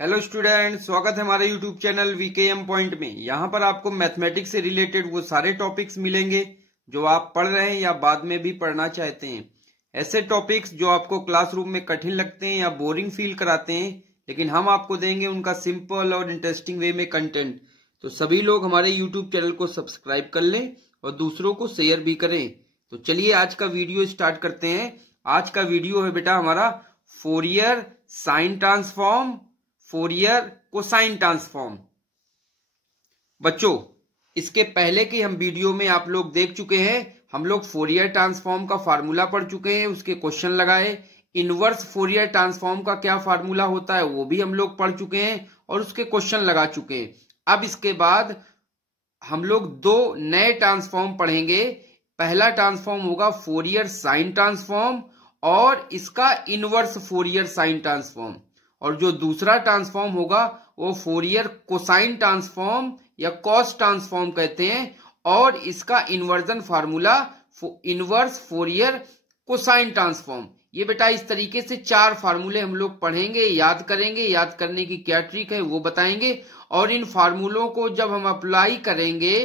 Hello student, स्वागत है हमारे यूट्यूब चैनल वीकेएम पॉइंट में। यहाँ पर आपको मैथमेटिक्स से रिलेटेड वो सारे टॉपिक्स मिलेंगे जो आप पढ़ रहे हैं या बाद में भी पढ़ना चाहते हैं। ऐसे टॉपिक्स जो आपको क्लासरूम में कठिन लगते हैं या बोरिंग फील कराते हैं, लेकिन हम आपको देंगे उनका सिंपल और इंटरेस्टिंग वे में कंटेंट। तो सभी लोग हमारे यूट्यूब चैनल को सब्सक्राइब कर लें और दूसरों को शेयर भी करें। तो चलिए आज का वीडियो स्टार्ट करते हैं। आज का वीडियो है बेटा हमारा Fourier sine transform, Fourier cosine transform. बच्चों, इसके पहले की हम वीडियो में आप लोग देख चुके हैं। हम लोग फोरियर ट्रांसफॉर्म का फार्मूला पढ़ चुके हैं, उसके क्वेश्चन लगाए। इनवर्स फोरियर ट्रांसफॉर्म का क्या फार्मूला होता है वो भी हम लोग पढ़ चुके हैं और उसके क्वेश्चन लगा चुके हैं। अब इसके बाद हम लोग दो नए ट्रांसफॉर्म पढ़ेंगे। पहला ट्रांसफॉर्म होगा फोरियर साइन ट्रांसफॉर्म और इसका इनवर्स फोरियर साइन ट्रांसफॉर्म, और जो दूसरा ट्रांसफॉर्म होगा वो फोरियर कोसाइन ट्रांसफॉर्म या कॉस ट्रांसफॉर्म कहते हैं, और इसका inversion formula inverse Fourier cosine transform. ये बेटा इस तरीके से चार फार्मूले हम लोग पढ़ेंगे, याद करेंगे। याद करने की क्या ट्रिक है वो बताएंगे, और इन फार्मूलों को जब हम अप्लाई करेंगे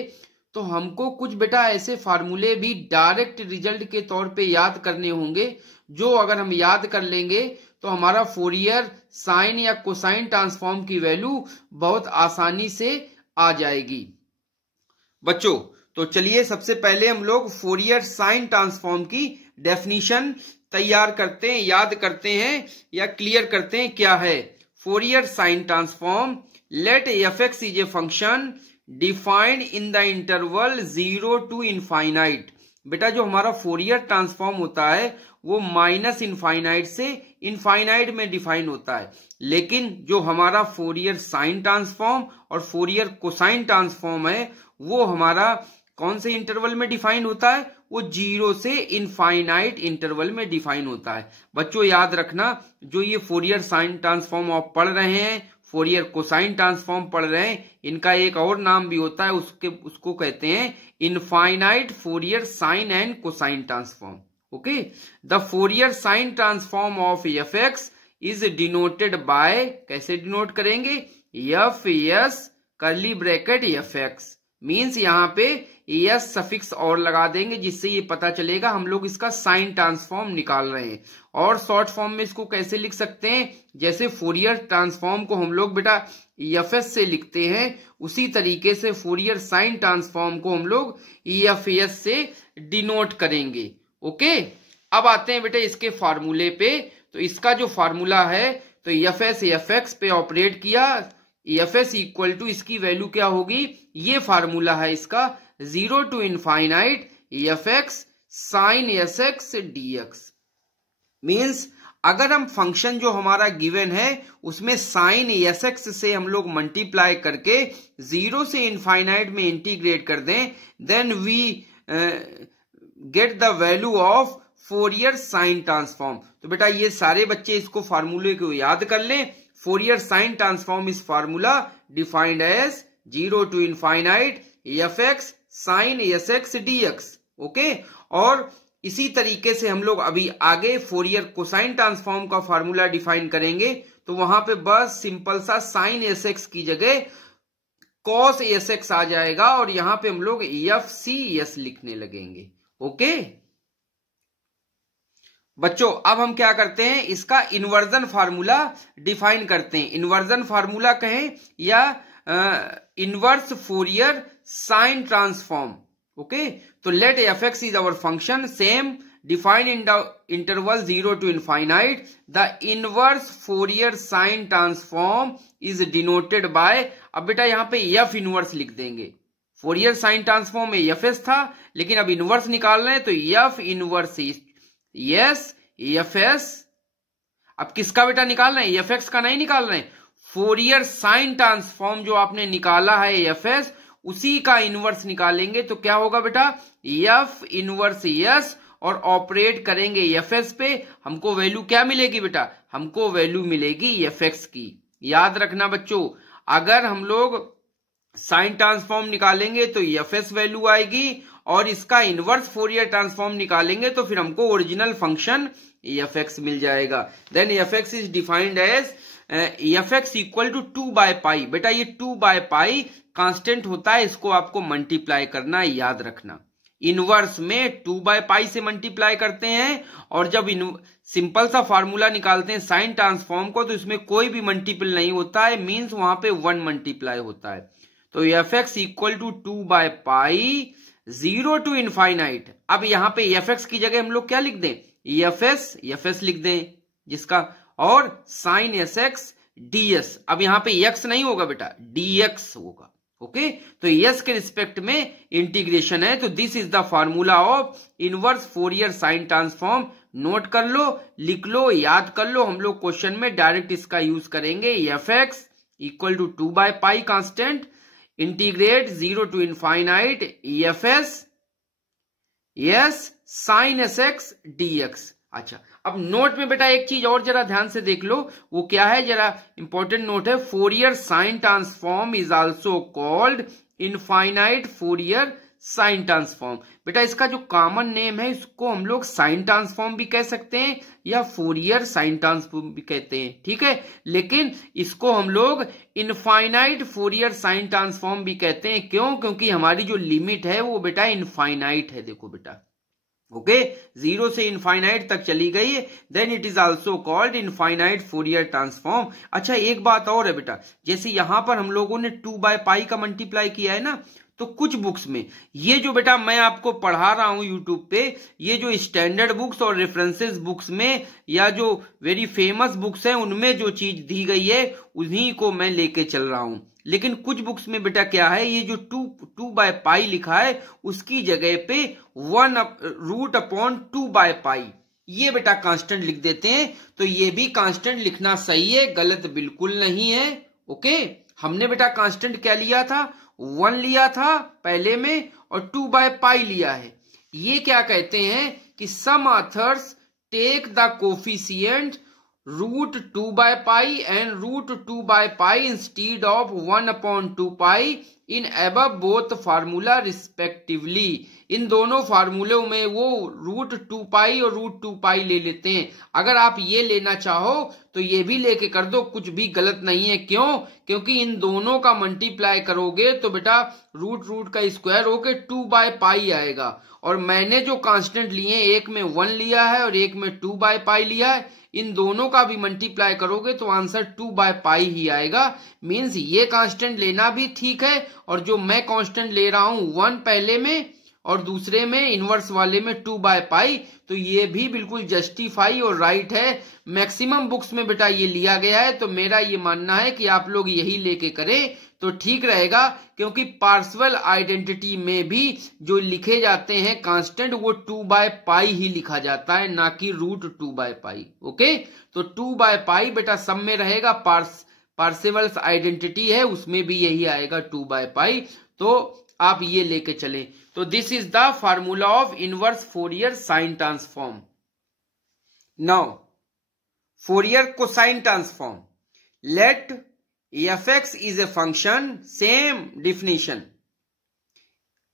तो हमको कुछ बेटा ऐसे फार्मूले भी डायरेक्ट रिजल्ट के तौर पे याद करने होंगे, जो अगर हम याद कर लेंगे तो हमारा फोरियर साइन या कोसाइन ट्रांसफॉर्म की वैल्यू बहुत आसानी से आ जाएगी। बच्चों, तो चलिए सबसे पहले हम लोग फोरियर साइन ट्रांसफॉर्म की डेफिनीशन तैयार करते हैं, याद करते हैं या क्लियर करते हैं क्या है। फोरियर साइन ट्रांसफॉर्म, लेट एफ(x) is a function defined in the interval 0 to infinite. बेटा जो हमारा फोरियर ट्रांसफॉर्म होता है वो माइनस इनफाइनाइट से इनफाइनाइट में डिफाइन होता है, लेकिन जो हमारा फोरियर साइन ट्रांसफॉर्म और फोरियर कोसाइन ट्रांसफॉर्म है वो हमारा कौन से इंटरवल में डिफाइन होता है? वो 0 से इनफाइनाइट इंटरवल में डिफाइन होता है। बच्चों याद रखना, जो ये फोरियर साइन ट्रांसफॉर्म आप पढ़ रहे हैं, फोरियर कोसाइन ट्रांसफॉर्म पढ़ रहे हैं, इनका एक और नाम भी होता है, उसको कहते हैं infinite Fourier sine and cosine transform. Okay, the Fourier sine transform of एफ(x) इज डिनोटेड बाय, कैसे डिनोट करेंगे? एफ एस कर्ली ब्रैकेट एफ(x) मीन्स यहाँ पे एस सफिक्स और लगा देंगे, जिससे ये पता चलेगा हम लोग इसका साइन ट्रांसफॉर्म निकाल रहे हैं। और शॉर्ट फॉर्म में इसको कैसे लिख सकते हैं? जैसे फोरियर ट्रांसफॉर्म को हम लोग बेटा एफ(s) से लिखते हैं, उसी तरीके से फोरियर साइन ट्रांसफॉर्म को हम लोग एफ(s) से डिनोट करेंगे। ओके, अब आते हैं बेटा इसके फार्मूले पे। तो इसका जो फार्मूला है, तो एफ(s) एफ(x) पे ऑपरेट किया, एफ(s) इक्वल टू इसकी वैल्यू क्या होगी? ये फार्मूला है इसका, 0 to इनफाइनाइट एफ(x) साइन sx dx। मीन्स अगर हम फंक्शन जो हमारा गिवन है उसमें साइन sx से हम लोग मल्टीप्लाई करके 0 से इनफाइनाइट में इंटीग्रेट कर दें, then we get the value of Fourier sine transform. तो बेटा ये सारे बच्चे इसको फार्मूले को याद कर लें। फोरियर साइन ट्रांसफॉर्म इस formula defined as 0 to infinite एफ(x) साइन sx dx। ओके, और इसी तरीके से हम लोग अभी आगे फोरियर कोसाइन ट्रांसफॉर्म का फार्मूला डिफाइन करेंगे, तो वहां पे बस सिंपल सा साइन sx की जगह कॉस sx आ जाएगा, और यहां पे हम लोग एफ(c(s) लिखने लगेंगे। ओके बच्चों, अब हम क्या करते हैं, इसका इन्वर्जन फार्मूला डिफाइन करते हैं। इन्वर्जन फार्मूला कहें या inverse Fourier sine transform. Okay, तो लेट एफ(x) is our function, same define in the interval 0 to infinite, the inverse Fourier sine transform is denoted by. अब बेटा यहाँ पे एफ इनवर्स लिख देंगे। फोरियर साइन ट्रांसफॉर्म में एफ(s) था, लेकिन अब इनवर्स निकाल रहे हैं तो एफ इनवर्स यस एफ(s). अब किसका बेटा निकाल रहे हैं? एफ(x) का नहीं निकाल रहे हैं, फोरियर साइन ट्रांसफॉर्म जो आपने निकाला है एफ(s), उसी का इनवर्स निकालेंगे। तो क्या होगा बेटा? एफ इनवर्स यस, और ऑपरेट करेंगे एफ(s) पे। हमको वैल्यू क्या मिलेगी बेटा? हमको वैल्यू मिलेगी एफ(x) की। याद रखना बच्चों, अगर हम लोग साइन ट्रांसफॉर्म निकालेंगे तो एफ एक्स वैल्यू आएगी, और इसका इनवर्स फोरियर ट्रांसफॉर्म निकालेंगे तो फिर हमको ओरिजिनल फंक्शन एफ एक्स मिल जाएगा। Then F X is defined as F X equal to 2/पाई। बेटा ये 2/पाई कांस्टेंट होता है, इसको आपको मल्टीप्लाई करना, याद रखना। इनवर्स में 2/पाई से मल्टीप्लाई करते हैं, और जब सिंपल सा फार्मूला निकालते हैं साइन ट्रांसफॉर्म को, तो इसमें कोई भी मल्टीपल नहीं होता है, मींस वहां पे 1 मल्टीप्लाई होता है। तो एफ एक्स इक्वल टू 2/पाई 0 to इनफाइनाइट। अब यहां पे एफ एक्स की जगह हम लोग क्या लिख दें, एफ एस लिख दें जिसका, और साइन एस एक्स डीएस। अब यहां पे एक्स नहीं होगा बेटा, डीएक्स होगा। ओके, तो एस के रिस्पेक्ट में इंटीग्रेशन है। तो this is the formula of inverse Fourier sine transform. Note कर लो, लिख लो, याद कर लो। हम लोग क्वेश्चन में डायरेक्ट इसका यूज करेंगे। एफ एक्स इक्वल टू 2/पाई constant, integrate 0 to infinite F S sine S X DX. अच्छा, अब नोट में बेटा एक चीज और जरा ध्यान से देख लो, वो क्या है, जरा इंपॉर्टेंट नोट है। Fourier sine transform is also called infinite Fourier sine transform. बेटा इसका जो कॉमन नेम है, इसको हम लोग साइन ट्रांसफॉर्म भी कह सकते हैं या फोरियर साइन ट्रांसफॉर्म भी कहते हैं, ठीक है। लेकिन इसको हम लोग इनफाइनाइट फोरियर साइन ट्रांसफॉर्म भी कहते हैं। क्यों? क्योंकि हमारी जो लिमिट है वो बेटा इनफाइनाइट है। देखो बेटा, ओके, 0 से इनफाइनाइट तक चली गई है, then it is also called infinite Fourier transform. अच्छा, एक बात और है बेटा, जैसे यहां पर हम लोगों ने 2/पाई का मल्टीप्लाई किया है ना, तो कुछ बुक्स में ये जो बेटा मैं आपको पढ़ा रहा हूं यूट्यूब पे, ये जो स्टैंडर्ड बुक्स और रेफरेंसेस बुक्स में या जो वेरी फेमस बुक्स हैं उनमें जो चीज दी गई है उन्हीं को मैं लेके चल रहा हूं। लेकिन कुछ बुक्स में बेटा क्या है, ये जो 2/पाई लिखा है उसकी जगह पे 1√/2/पाई ये बेटा कांस्टेंट लिख देते हैं। तो ये भी कांस्टेंट लिखना सही है, गलत बिल्कुल नहीं है। ओके, हमने बेटा कांस्टेंट क्या लिया था, 1 लिया था पहले में, और 2/पाई लिया है। ये क्या कहते हैं कि some authors take the coefficient √2/पाई एंड √2/पाई इंस्टीड ऑफ 1/2पाई in above both formula respectively. इन दोनों फार्मूलों में वो √2पाई और √2पाई ले लेते हैं। अगर आप ये लेना चाहो तो ये भी लेके कर दो, कुछ भी गलत नहीं है। क्यों? क्योंकि इन दोनों का मल्टीप्लाई करोगे तो बेटा रूट का स्क्वायर होके 2/पाई आएगा। और मैंने जो कांस्टेंट लिए, एक में 1 लिया है और एक में 2/पाई लिया है, इन दोनों का भी मल्टीप्लाई करोगे तो आंसर 2/पाई ही आएगा। मींस ये कांस्टेंट लेना भी ठीक है, और जो मैं कांस्टेंट ले रहा हूं 1 पहले में और दूसरे में इनवर्स वाले में 2/पाई, तो ये भी बिल्कुल जस्टिफाई और राइट है। मैक्सिमम बुक्स में बेटा ये लिया गया है, तो मेरा ये मानना है कि आप लोग यही लेके करें तो ठीक रहेगा। क्योंकि पार्शियल आइडेंटिटी में भी जो लिखे जाते हैं कांस्टेंट, वो 2/पाई ही लिखा जाता है, ना कि √2/पाई। ओके, तो 2/पाई बेटा सब में रहेगा। पार्शियल आइडेंटिटी है उसमें भी यही आएगा 2/पाई। तो आप ये लेके चलें। तो this is the formula of inverse Fourier sine transform. Now Fourier cosine transform, let f(x) is a function, same definition,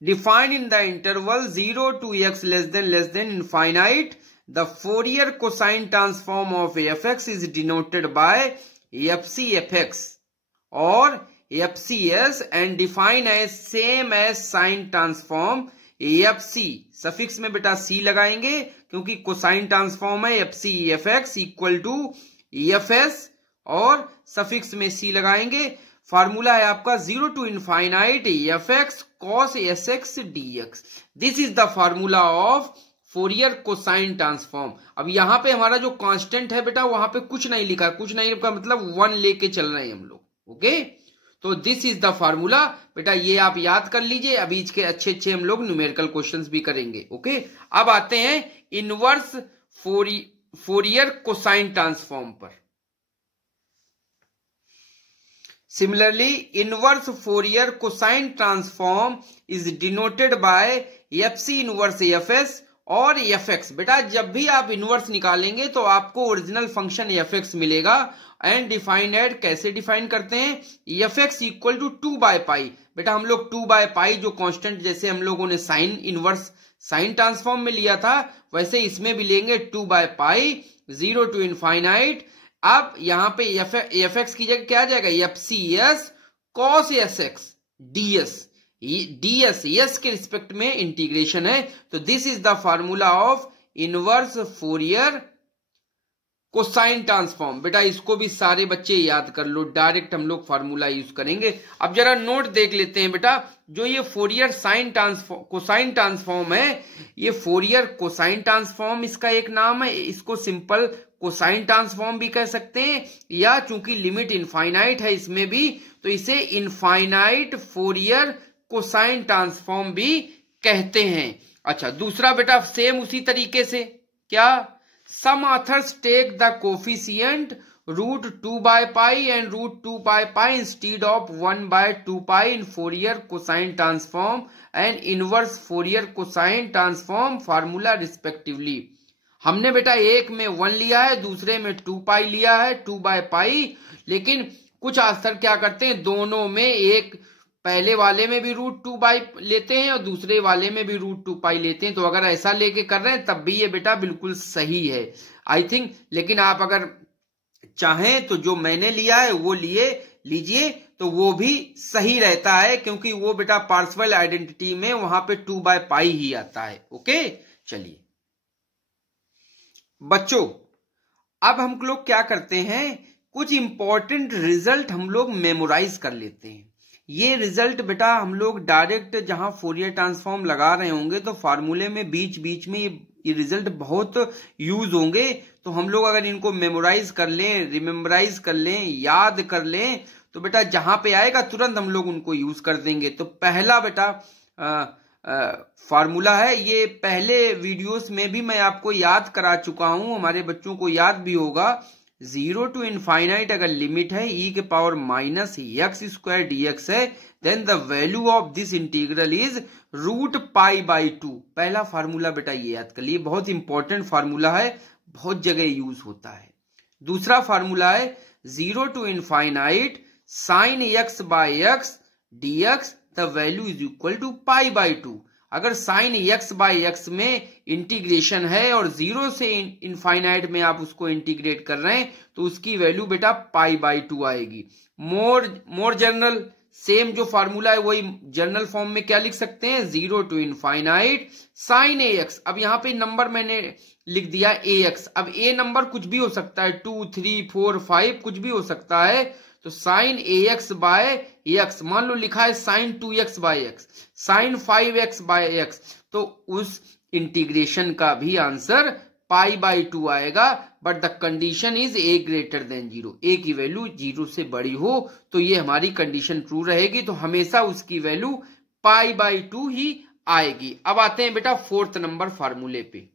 defined in the interval 0 to x less than infinite. The Fourier cosine transform of f(x) is denoted by fc(f(x) or fcs and defined as same as sine transform fc। Suffix में बेटा c लगाएंगे क्योंकि cosine transform है। fc(f(x) equal to fs और suffix में c लगाएंगे। Formula है आपका 0 to infinite f(x) cos sx dx। This is the formula of Fourier cosine transform. अब यहां पे हमारा जो कांस्टेंट है बेटा, वहां पे कुछ नहीं लिखा, कुछ नहीं लिखा मतलब 1 लेके चल रहे हैं हम लोग। ओके, तो दिस इज द फार्मूला बेटा, ये आप याद कर लीजिए। अभी इसके अच्छे हम लोग न्यूमेरिकल क्वेश्चंस भी करेंगे। ओके, अब आते हैं इनवर्स फोरियर कोसाइन ट्रांसफॉर्म पर। Similarly, inverse Fourier cosine transform is denoted by fc inverse fs और एफ एक्स। बेटा जब भी आप इनवर्स निकालेंगे तो आपको ओरिजिनल फंक्शन एफ एक्स मिलेगा। एंड डिफाइन एट, कैसे डिफाइन करते हैं, एफ एक्स इक्वल टू 2/पाई। बेटा हम लोग 2/पाई जो कांस्टेंट जैसे हम लोगों ने साइन इनवर्स साइन ट्रांसफॉर्म में लिया था वैसे इसमें भी लेंगे 2/पाई 0 to इनफाइनाइट। अब यहां पे एफ एक्स की जगह क्या आ जाएगा, F C S cos S X DS. DS S के रिस्पेक्ट में इंटीग्रेशन है। तो this is the formula of inverse Fourier cosine transform. बेटा इसको भी सारे बच्चे याद कर लो, डायरेक्ट हम लोग फार्मूला यूज करेंगे। अब जरा नोट देख लेते हैं बेटा, जो ये Fourier sine transform cosine transform है, ये फोरियर कोसाइन ट्रांसफॉर्म इसका एक नाम है। इसको सिंपल कोसाइन ट्रांसफॉर्म भी कह सकते हैं, या चूंकि लिमिट इनफाइनाइट है इसमें भी तो इसे इनफाइनाइट फोरियर कोसाइन ट्रांसफॉर्म भी कहते हैं। अच्छा दूसरा बेटा सेम उसी तरीके से, क्या, some authors take the coefficient √2/pi and √2/pi instead of 1/2pi in Fourier cosine transform and inverse Fourier cosine transform formula respectively। हमने बेटा एक में 1 लिया है, दूसरे में 2π लिया है 2/pi, लेकिन कुछ आंसर क्या करते हैं, दोनों में एक पहले वाले में भी √2π लेते हैं और दूसरे वाले में भी √2π लेते हैं। तो अगर ऐसा लेके कर रहे हैं तब भी ये बेटा बिल्कुल सही है आई थिंक। लेकिन आप अगर चाहें तो जो मैंने लिया है वो लीजिए तो वो भी सही रहता है, क्योंकि वो बेटा पार्शियल आइडेंटिटी में वहां पे 2/pi ही आता है। ओके चलिए बच्चों, अब हम लोग क्या करते हैं, कुछ इंपॉर्टेंट रिजल्ट हम लोग मेमोराइज कर लेते हैं। ये रिजल्ट बेटा हम लोग डायरेक्ट जहां फोरियर ट्रांसफॉर्म लगा रहे होंगे तो फार्मूले में बीच बीच में ये रिजल्ट बहुत यूज होंगे। तो हम लोग अगर इनको मेमोराइज कर लें, रिमेम्बराइज कर लें, याद कर लें तो बेटा जहां पे आएगा तुरंत हम लोग उनको यूज कर देंगे। तो पहला बेटा फार्मूला है, ये पहले वीडियोस में भी मैं आपको याद करा चुका हूं, हमारे बच्चों को याद भी होगा। 0 to इनफाइनाइट अगर लिमिट है e⁻⁻x² dx है, then the value of this integral is √π/2। पहला फार्मूला बेटा ये याद कर लिए, बहुत इंपॉर्टेंट फार्मूला है, बहुत जगह यूज होता है। दूसरा फार्मूला है 0 to infinite sin x/x dx, the value is equal to π/2। अगर sin x/x में इंटीग्रेशन है और 0 से इनफाइनाइट में आप उसको इंटीग्रेट कर रहे हैं तो उसकी वैल्यू बेटा π/2 आएगी। मोर जनरल सेम जो फार्मूला है वही जनरल फॉर्म में क्या लिख सकते हैं, 0 to इनफाइनाइट sin ax। अब यहां पे नंबर मैंने लिख दिया ax, अब a नंबर कुछ भी हो सकता है, 2 3 4 5 कुछ भी हो सकता है। तो sin ax/x, मान लो लिखा है sin 2x/x, sin 5x/x, तो उस इंटीग्रेशन का भी आंसर π/2 आएगा। But the condition is a greater than 0, a की वैल्यू 0 से बड़ी हो तो ये हमारी कंडीशन ट्रू रहेगी, तो हमेशा उसकी वैल्यू π/2 ही आएगी। अब आते हैं बेटा फोर्थ नंबर फार्मूले पे,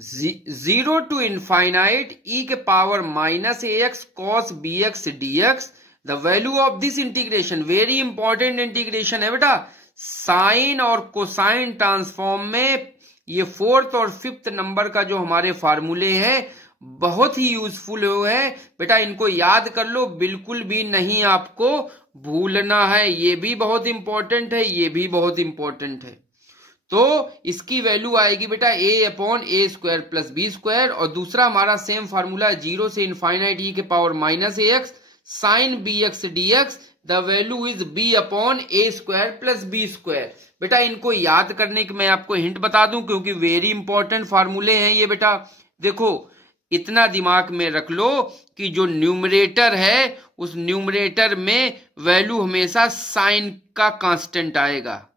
0 to infinite e⁻⁻ax cos bx dx, the value of this integration, very important integration है बेटा, साइन और कोसाइन ट्रांसफॉर्म में ये फोर्थ और फिफ्थ नंबर का जो हमारे फार्मूले हैं बहुत ही यूजफुल है बेटा, इनको याद कर लो, बिल्कुल भी नहीं आपको भूलना है। ये भी बहुत इंपॉर्टेंट है, ये भी बहुत इंपॉर्टेंट है। तो इसकी वैल्यू आएगी बेटा a/a² + b², और दूसरा हमारा सेम फार्मूला 0 से infinite e⁻⁻ax sin bx dx, the value is b/a² + b²। बेटा इनको याद करने की मैं आपको हिंट बता दूं, क्योंकि वेरी इंपॉर्टेंट फार्मूले हैं ये बेटा। देखो इतना दिमाग में रख लो कि जो न्यूमरेटर है उस न्यूमरेटर में वैल्यू हमेशा साइन का कांस्टेंट आएगा,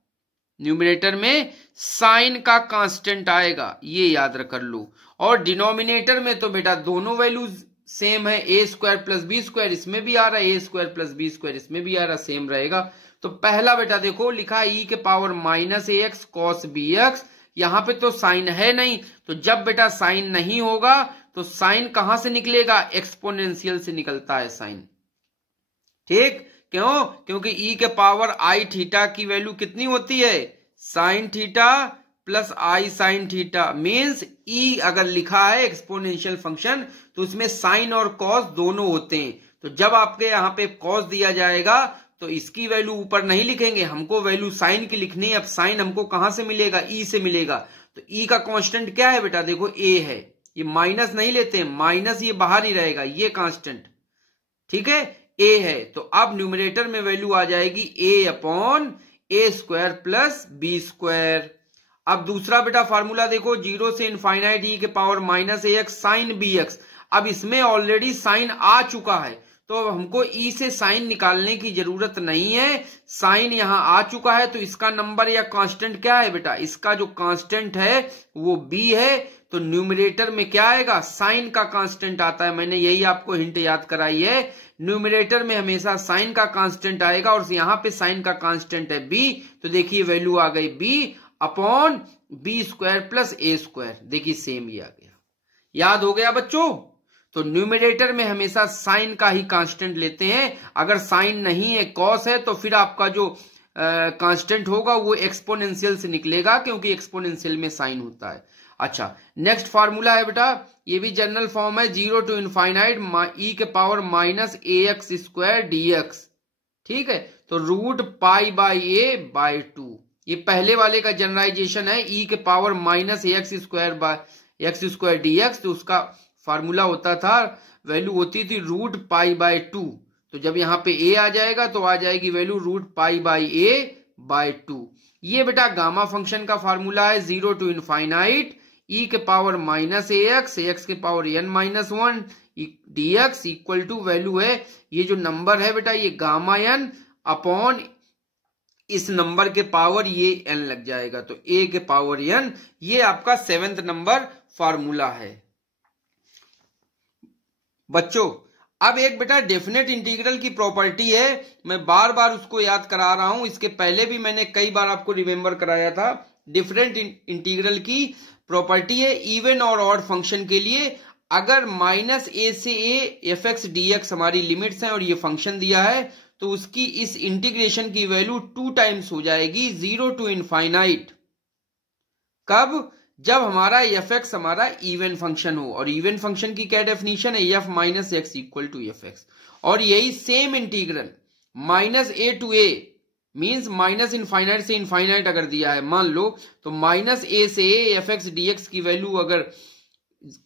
न्यूमरेटर में साइन का कांस्टेंट आएगा, ये याद कर लो। और डिनोमिनेटर में तो बेटा दोनों वैल्यूज सेम है, a² + b², इसमें भी आ रहा है, a² + b² इसमें भी आ रहा, सेम रहेगा। तो पहला बेटा देखो लिखा है e⁻⁻ax cos bx, यहां पे तो साइन है नहीं, तो जब बेटा साइन नहीं होगा तो साइन कहां से निकलेगा, एक्सपोनेंशियल से निकलता है साइन, ठीक, क्यों, क्योंकि e⁻i θ की वैल्यू कितनी होती है, sin θ प्लस आई साइन थीटा। मीन्स ई अगर लिखा है एक्सपोनेंशियल फंक्शन तो उसमें साइन और कॉस दोनों होते हैं। तो जब आपके यहाँ पे कॉस दिया जाएगा तो इसकी वैल्यू ऊपर नहीं लिखेंगे, हमको वैल्यू साइन की लिखनी है। अब साइन हमको कहां से मिलेगा? ई से मिलेगा। तो ई का कांस्टेंट क्या है बेटा? देखो ए है, ये माइनस नहीं लेते हैं, माइनस ये बाहर ही रहेगा, ये कांस्टेंट, ठीक है, ए है। तो अब न्यूमरेटर में वैल्यू आ जाएगी ए upon A square plus B square. अब दूसरा बेटा फार्मूला देखो, 0 से इनफाइनाइट ई के power minus A x sign B x. अब इसमें ऑलरेडी साइन आ चुका है तो हमको ई से साइन निकालने की जरूरत नहीं है, साइन यहां आ चुका है। तो इसका नंबर या कांस्टेंट क्या है बेटा? इसका जो कांस्टेंट है वो बी है। तो न्यूमरेटर में क्या आएगा? साइन का कांस्टेंट आता है। मैंने यही आपको हिंट याद कराई है, न्यूमरेटर में हमेशा साइन का कांस्टेंट आएगा और यहां पे साइन का कांस्टेंट है बी। तो देखिए वैल्यू आ गई B upon B square plus A square. देखिए सेम ही आ गया। याद हो गया बच्चों? तो न्यूमरेटर में हमेशा साइन का ही कांस्टेंट लेते हैं। अगर साइन नहीं है, कॉस है, तो फिर आपका जो कांस्टेंट होगा वो एक्सपोनेंशियल से निकलेगा, क्योंकि एक्सपोनेंशियल में साइन होता है। अच्छा, नेक्स्ट फार्मूला है बेटा, ये भी जनरल फॉर्म है, 0 टू इनफाइनाइट ई के power minus A X square D X. ठीक है, तो root pi by A by 2, ये पहले वाले का जनरलाइजेशन है, ई के power minus A X square D X. तो उसका फार्मूला होता था, वैल्यू होती थी रूट पाई बाई 2। तो जब यहां पे ए आ जाएगा तो आ जाएगी value root pi by A by 2। ये बेटा गामा फंक्शन का फार्मूला है, 0 टू इनफाइनाइट ई के पावर माइनस ए एक्स के power N minus 1 D X equal to value है, ये जो नंबर है बेटा ये गामा एन अपॉन इस नंबर के पावर ये एन लग जाएगा, तो ए के पावर एन। ये आपका 7th नंबर फार्मूला है बच्चों। अब एक बेटा डेफिनेट इंटीग्रल की प्रॉपर्टी है, मैं बार बार उसको याद करा रहा हूं, इसके पहले भी मैंने कई बार आपको रिमेंबर कराया था। डिफरेंट इंटीग्रल की प्रॉपर्टी है इवन और ऑड फंक्शन के लिए, अगर माइनस ए से A F X D x हमारी लिमिट्स हैं और ये फंक्शन दिया है तो उसकी इस इंटीग्रेशन की वैल्यू 2 टाइम्स हो जाएगी 0 टू इनफाइनाइट। कब? जब हमारा एफ एक्स हमारा इवन फंक्शन हो, और इवन फंक्शन की क्या डेफिनेशन है? F minus X equal to F X. और यही same integral minus A to A means minus infinite से इनफाइनाइट अगर दिया है मान लो, तो माइनस ए से A F X D X की वैल्यू अगर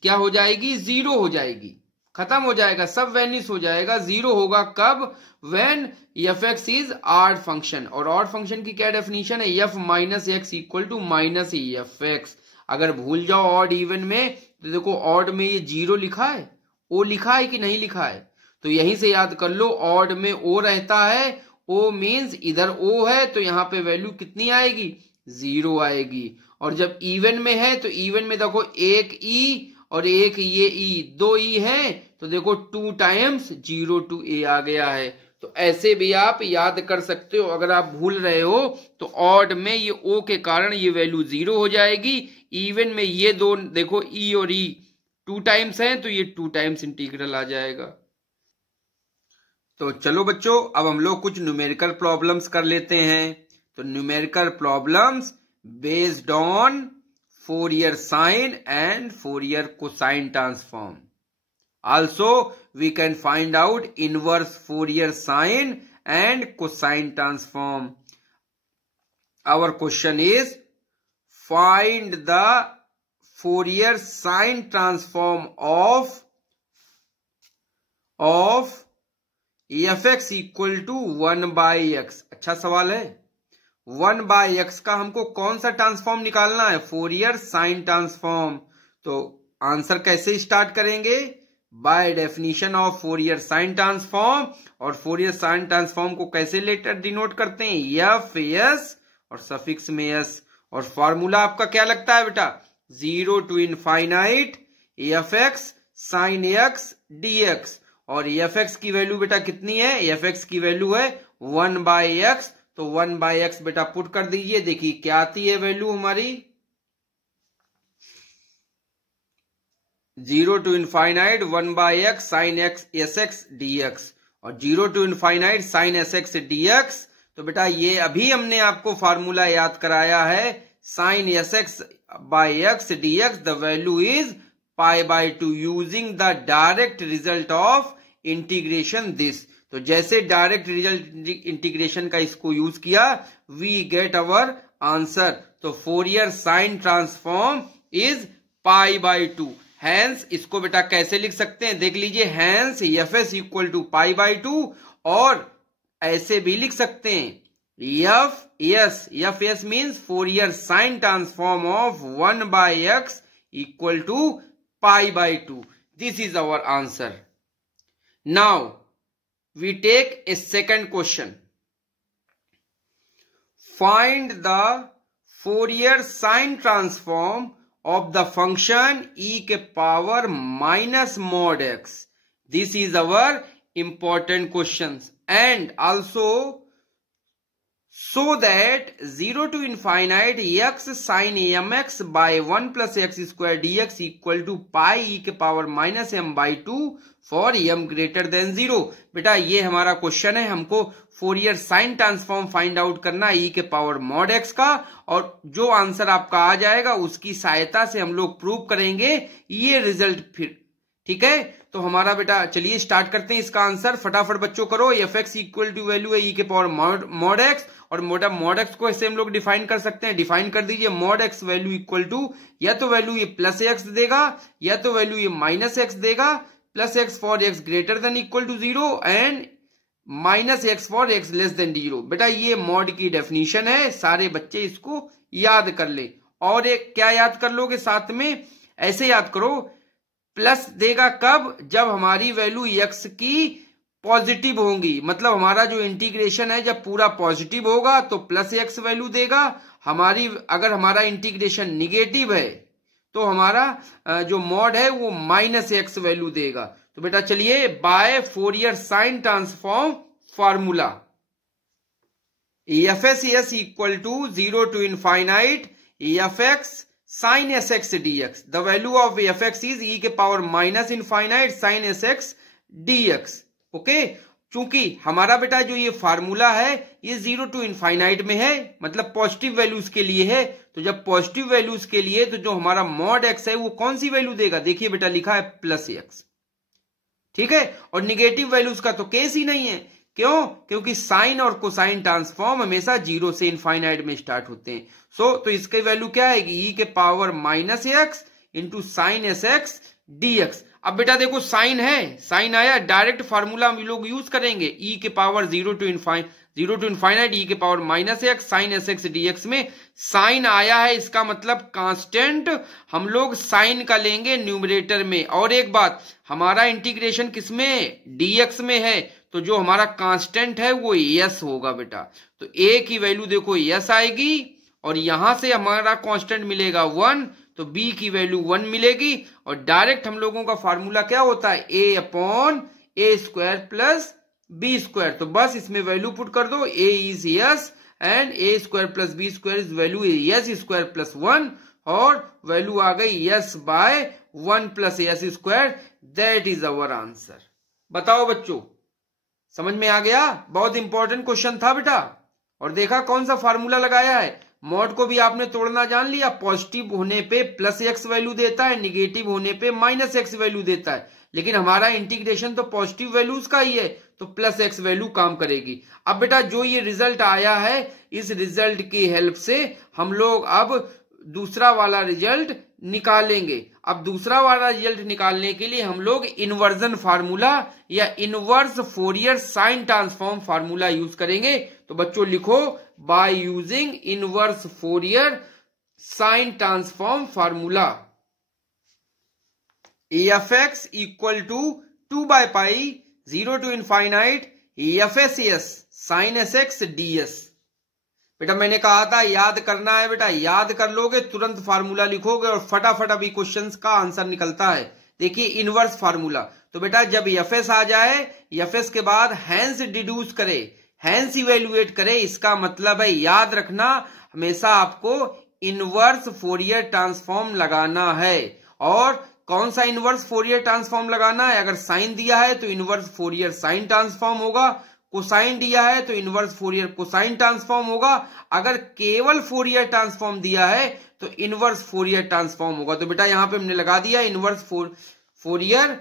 क्या हो जाएगी? 0 हो जाएगी, खत्म हो जाएगा, सब वैनिश हो जाएगा। 0 होगा कब? When F X is odd function. और ऑड फंक्शन की क्या डेफिनेशन है? F minus X equal to minus F X. अगर भूल जाओ ऑड इवन में, तो देखो ऑड में ये 0 लिखा है, ओ लिखा है कि नहीं लिखा है? तो यहीं से याद कर लो, ऑड में ओ रहता है, ओ मीन्स इधर ओ है, तो यहां पे वैल्यू कितनी आएगी? 0 आएगी। और जब इवन में है तो इवन में देखो एक ई और एक ये ई, 2 ई है, तो देखो 2 टाइम्स 0 टू ए आ गया है। तो ऐसे भी आप याद कर सकते हो। अगर आप भूल रहे हो तो ऑड में ये ओ के कारण ये वैल्यू 0 हो जाएगी, इवन में ये दो देखो ई और ई 2 टाइम्स हैं, तो ये 2 टाइम्स इंटीग्रल आ जाएगा। तो चलो बच्चों, अब हम लोग कुछ न्यूमेरिकल प्रॉब्लम्स कर लेते हैं। तो numerical problems based on Fourier sine and Fourier cosine transform. Also, we can find out inverse Fourier sine and cosine transform. Our question is, find the Fourier sine transform of fx equal to 1 by x. अच्छा सवाल है। 1 by x का हमको कौन सा transform निकालना है? Fourier sine transform. तो आंसर कैसे स्टार्ट करेंगे? By definition of Fourier sine transform. और फोरियर साइन ट्रांसफॉर्म को कैसे लेटर डिनोट करते हैं? एफ एस और सफिक्स में एस। और फॉर्मूला आपका क्या लगता है बेटा? 0 to infinite F X sine X D X. और एफ एक्स की वैल्यू बेटा कितनी है? एफ एक्स की वैल्यू है 1 बाई एक्स। तो 1 बाई एक्स बेटा पुट कर दीजिए, देखिए क्या आती है वैल्यू हमारी? 0 to infinite 1 by X sine X S X D X, और 0 to infinite sine S X D X. तो बेटा ये अभी हमने आपको फार्मूला याद कराया है, sine S X by X D X, the value is π/2 using the direct result of integration this. तो जैसे डायरेक्ट रिजल्ट इंटीग्रेशन का इसको यूज किया, वी गेट अवर आंसर। तो Fourier sine transform is π/2। Hence इसको बेटा कैसे लिख सकते हैं, देख लीजिए, hence F S equal to π/2, और ऐसे भी लिख सकते हैं F S means Fourier sine transform of 1/x equal to π/2। This is our answer. Now we take a second question. Find the Fourier sine transform of the function e के power minus mod x. This is our important questions, and also so that 0 to infinite x sin mx by 1 plus x square dx equal to pi e के power minus m/2 for m greater than 0। बेटा ये हमारा question है, हमको Fourier sine transform find out करना e के power mod x का, और जो आंसर आपका आ जाएगा उसकी सहायता से हम लोग प्रूव करेंगे ये रिजल्ट फिर। ठीक है, तो हमारा बेटा चलिए स्टार्ट करते हैं इसका आंसर। फटाफट बच्चों करो। F X equal to value है e के पावर मॉड x, और मॉड x को ऐसे हम लोग डिफाइन कर सकते हैं। डिफाइन कर दीजिए, mod x value equal to या तो वैल्यू ये प्लस x देगा या तो वैल्यू ये माइनस x देगा, plus x for x greater than equal to 0 and minus x for x less than 0। बेटा ये मॉड की डेफिनेशन है, सारे बच्चे इसको याद कर ले। और एक क्या याद कर लोगे साथ में, ऐसे याद करो, प्लस देगा कब, जब हमारी वैल्यू x की पॉजिटिव होंगी, मतलब हमारा जो इंटीग्रेशन है जब पूरा पॉजिटिव होगा तो प्लस x वैल्यू देगा। अगर हमारा इंटीग्रेशन निगेटिव है तो हमारा जो मॉड है वो माइनस x वैल्यू देगा। तो बेटा चलिए, by Fourier sine transform formula, F S S equal to 0 to infinite F X sine S X D X, the value of F X is e के power minus infinite sine S X D X. Okay, चूंकि हमारा बेटा जो ये formula है ये 0 to infinite में है, मतलब पॉजिटिव वैल्यूज के लिए है। तो जब पॉजिटिव वैल्यूज के लिए तो जो हमारा मॉड x है वो कौन सी वैल्यू देगा, देखिए बेटा लिखा है प्लस x। ठीक है, और निगेटिव वैल्यूज का तो केस ही नहीं है। क्यों? क्योंकि साइन और कोसाइन ट्रांसफॉर्म हमेशा 0 से इनफाइनाइट में स्टार्ट होते हैं। तो इसकी वैल्यू क्या आएगी, e के power minus x into sine S X D X. अब बेटा देखो साइन है, साइन आया, डायरेक्ट फार्मूला हम लोग यूज करेंगे, e के पावर 0 टू इनफाइनाइट e के power minus X sine S X D X में साइन आया है, इसका मतलब कांस्टेंट हम लोग साइन का लेंगे न्यूमरेटर में। और एक बात, हमारा इंटीग्रेशन किसमें, dx में है, तो जो हमारा कांस्टेंट है वो s होगा बेटा। तो a की वैल्यू देखो s आएगी, और यहां से हमारा कांस्टेंट मिलेगा 1, तो b की वैल्यू 1 मिलेगी। और डायरेक्ट हम लोगों का फार्मूला क्या होता है, a upon a square plus b square. तो बस इसमें वैल्यू पुट कर दो, a is yes and a square plus b square is value yes square plus 1, और वैल्यू आ गई yes by 1 plus yes square. That is our answer. बताओ बच्चों, समझ में आ गया? बहुत इंपॉर्टेंट क्वेश्चन था बेटा। और देखा कौन सा फार्मूला लगाया है, मॉड को भी आपने तोड़ना जान लिया। पॉजिटिव होने पे प्लस एक्स वैल्यू देता है, निगेटिव होने पे माइनस एक्स वैल्यू देता है, लेकिन हमारा इंटीग्रेशन तो पॉजिटिव वैल्यूज का ही है, तो प्लस एक्स वैल्यू काम करेगी। अब बेटा जो ये रिजल्ट आया है, इस रिजल्ट की हेल्प से हम लोग अब दूसरा वाला रिजल्ट निकालेंगे। अब दूसरा वाला रिजल्ट निकालने के लिए हम लोग इन्वर्जन फार्मूला या inverse Fourier sine transform formula use करेंगे। तो बच्चों लिखो, by using inverse Fourier sine transform formula, F X equal to 2 by pi 0 to infinite F S S sine S X D S. बेटा मैंने कहा था याद करना है, बेटा याद कर लोगे तुरंत फार्मूला लिखोगे और फटाफट अभी क्वेश्चंस का आंसर निकलता है। देखिए इनवर्स फार्मूला, तो बेटा जब एफ एस आ जाए, एफ एस के बाद हैंस डिड्यूस करे, हैंस इवेल्युएट करे, इसका मतलब है याद रखना हमेशा आपको इनवर्स फोरियर ट्रांसफॉर्म लगाना है। और कौन सा इनवर्स फोरियर ट्रांसफॉर्म लगाना है, अगर साइन दिया है तो इनवर्स फोरियर साइन ट्रांसफॉर्म होगा, कोसाइन दिया है तो इनवर्स फोरियर कोसाइन ट्रांसफॉर्म होगा, अगर केवल फोरियर ट्रांसफॉर्म दिया है तो इनवर्स फोरियर ट्रांसफॉर्म होगा। तो बेटा यहां पे हमने लगा दिया इनवर्स फोरियर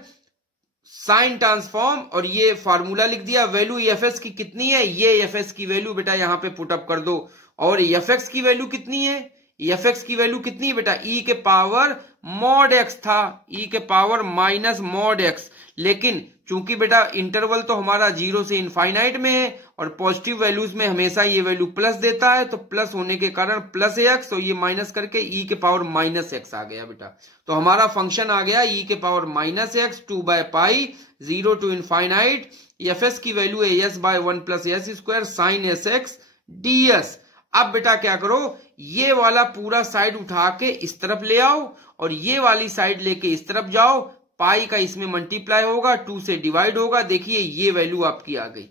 साइन ट्रांसफॉर्म और ये फार्मूला लिख दिया। वैल्यू एफएस की कितनी है, ये एफएस की वैल्यू बेटा यहां पे पुटअप कर दो। और एफएक्स की वैल्यू कितनी है, एफएक्स की वैल्यू कितनी है बेटा, ई के पावर मॉड एक्स था, ई के पावर माइनस मॉड एक्स। लेकिन चूंकि बेटा इंटरवल तो हमारा 0 से इनफाइनाइट में है और पॉजिटिव वैल्यूज में हमेशा ये वैल्यू प्लस देता है, तो प्लस होने के कारण प्लस एक्स, तो ये माइनस करके ई के पावर माइनस एक्स आ गया बेटा। तो हमारा फंक्शन आ गया ई के पावर माइनस एक्स 2/पाई 0 टू इनफाइनाइट। एफ एस की वैल्यू है S by 1 plus S square sine S X D S. अब बेटा क्या करो, ये वाला पूरा साइड उठा के इस तरफ ले आओ और ये वाली साइड लेके इस तरफ जाओ, पाई का इसमें मल्टीप्लाई होगा, 2 से डिवाइड होगा। देखिए ये वैल्यू आपकी आ गई।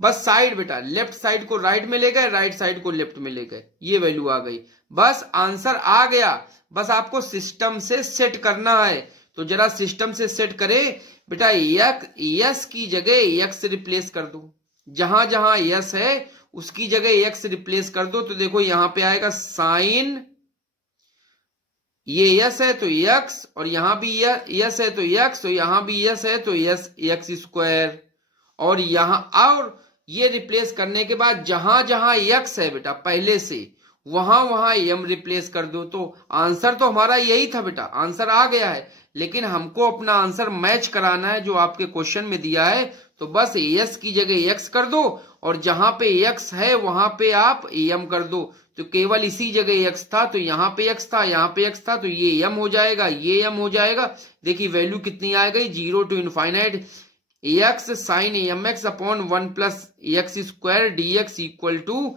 बस साइड बेटा लेफ्ट साइड को राइट में ले गए, राइट साइड को लेफ्ट में ले गए, ये वैल्यू आ गई। बस आंसर आ गया, बस आपको सिस्टम से सेट करना है। तो जरा सिस्टम से सेट करे बेटा, यस की जगह एक्स रिप्लेस कर दो, जहां जहां यस है उसकी जगह एक्स रिप्लेस कर दो। तो देखो यहां पे आएगा साइन, ये यस है तो एक्स, और यहां भी यस है तो एक्स, तो यहां भी यस है तो यस एक्स स्क्वायर। और यहां और ये रिप्लेस करने के बाद जहां जहां एक्स है बेटा पहले से, वहां वहां एम रिप्लेस कर दो। तो आंसर तो हमारा यही था बेटा, आंसर आ गया है, लेकिन हमको अपना आंसर मैच कराना है जो आपके क्वेश्चन में दिया है। तो बस एस की जगह एक्स कर दो और जहां पे एक्स है वहां पे आप एम कर दो। तो केवल इसी जगह एक्स था तो यहां पे एक्स था, यहां पे एक्स था, तो ये एम हो जाएगा, ये एम हो जाएगा। देखिए वैल्यू कितनी आ गई, 0 to infinite X sine M X upon 1 plus X square D X equal to